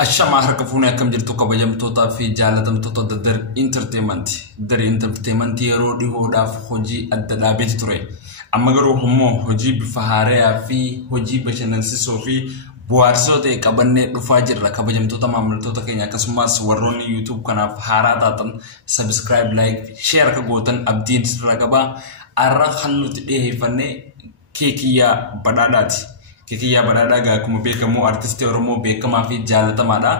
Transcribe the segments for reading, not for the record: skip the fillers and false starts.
الشمع هركفونا كم جرتو كبجم توتا في جالتم توتا در انترتينمنت در انترتينمنت يرو دي هو داف خوجي الدلابيت تري اما غرو همو خوجي بفهاريا في خوجي بشننسيسو في بوارسو تي كبني دفاجر لا كبجم توتا مامل توتا كينيا كسماس وروني يوتيوب كنا فهاراتاتن سبسكرايب لايك شير كغوتن ابدين سرغبا ارا خلو تدي فني كيكيا بداداتي Kiki ya barada ga kuma beka mu artist Oromo beka ma fi jalata mada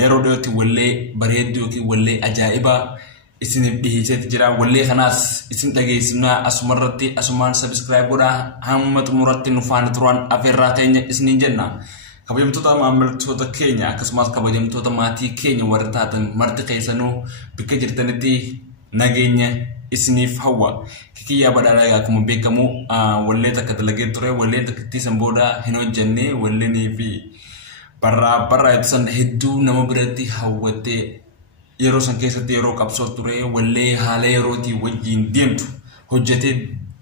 yaro do ti wolle baredo ki wolle ajaiba isin bihite jira wolle khanas isin dage isina asumarati asuman subscribe ora hammat murati nufan turan aferratenya isin jenna kabajam tota mamal tota Kenya kasmas kabajam tota mati Kenya wartatan marti kaisano bika jirtanati nagenya isnif hawa kiki ya badala ya kuma be kamu walle takatlage tore walle takti samboda hino janne walle ni fi para itsan hiddu nama berarti hawate yero sanke sate yero kapso tore walle hale roti wajin diemtu hojjate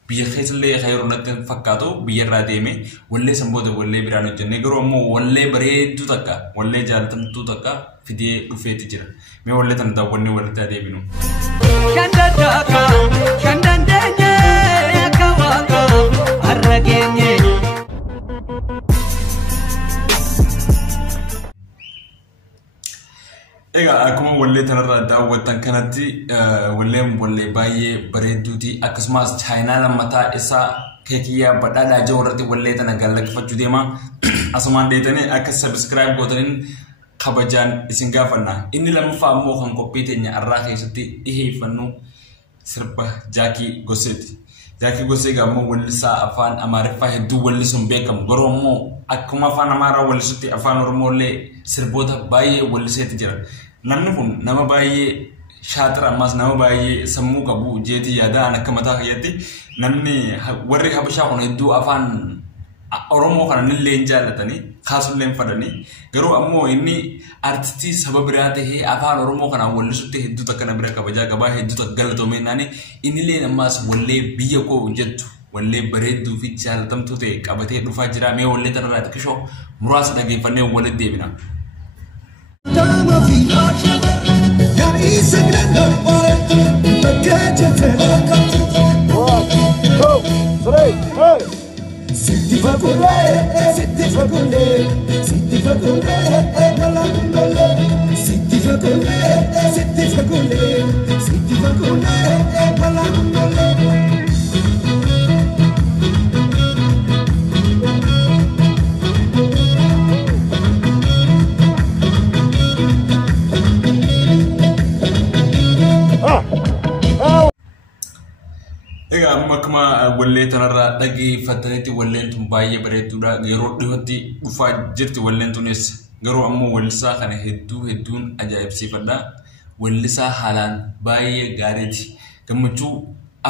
biya khesle khayro naten fakkato biya rademe walle samboda walle birano janne garo mo walle bare tu takka walle jaltam tu takka fidi ufeti jira me walle tan da wonni walle ta debinu Ega akuma walle tanarra daawwatan kanatti walle baay'ee bareeduuti akkasumas China lammataa isa keekiya badhaadhaa jawrratti walle tana gallakfachuu deema asumaan deetanii akka subscribe gootaniin kabajaan isin gaafanna inni lammaffaa ammoo kan qophii teenya arraa keessatti dhiheeffannu sirba Jaakii Goseeti. Jaakii Gosee ammoo wallisaa afaan Amaariffaa hedduu wallisuun beekamu garuu ammoo akkuma afaan Amaaraa wallisutti afaan Oromoolee sirboota baay'ee walliseeti jira. Namni kun nama baay'ee shaatira ammas nama baay'ee sammuu qabu jeetii yaadaan akka mataa kiyyaatti namni warri Habashaa kun hedduu afaan Oromoo kana nillee jaallatanii kaasullee fadhanii garuu ammoo inni artistii sababa biraa ta'ee afaan Oromoo kana wallisutti hedduu takka na bira kabajaa qabaa hedduu takka galatoomee naani innillee ammas wallee biyya koo jettu wallee bareedduu fi jaalatamtuu ta'e qabatee dhufaa jira mee wallee tanarraa xiqqishoo muraasa dhageeffannee walitti deebina. Sitti fakule, sitti fakule, sitti fakule, sitti fakule, sitti fakule, sitti fakule, Ega amma kuma walle tanarra dhageeffatanitti walleen tun baay'ee bareedduudha yeroo dhiyootti dhufaa jirti walleen tunis garuu ammoo wallisaa kana hedduun ajaa'ibsiifadha wallisaa haalaan baay'ee gaariiti gammachuu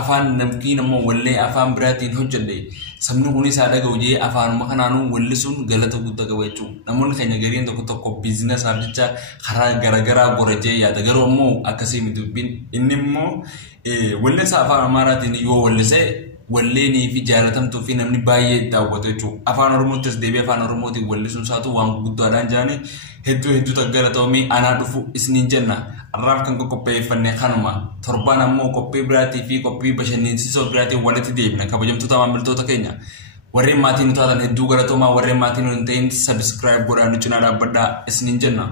afaan namkiin ammoo wallee afaan biraatiin hojjedhe sabni kunis haa dhaga'u jee afaanuma kanaanuu wallisuun galata guddaa qaba jechuudha namoonni keenya gariin tokko biizinasiif jecha karaa garagaraa gorajee yaada garuu ammoo akkasii miti dubbiin inni immoo wallisa afaan Amaaraatiin yoo wallise walleenii fi jaalatamtuu fi namni baay'ee daawwatu jechuudha afaan Oromootis deebi'ee afaan Oromootiin wallisuun isaatu waan guddaadhaan jaanii hedduu taggalatamii anaa dhufu isiniin jenna arraaf kan qopheeffannee kanuma torbaan ammoo qophii biraatii fi qophii bashannansiisoo biraatiin walitti deebina kabajamtoota maamiltoota keenya warreen maatiin nu taatan hedduu galatoomaa warreen maatiin nu hin ta'in subscribe godhaa nu cinaa dhaabbadhaa isiniin jenna.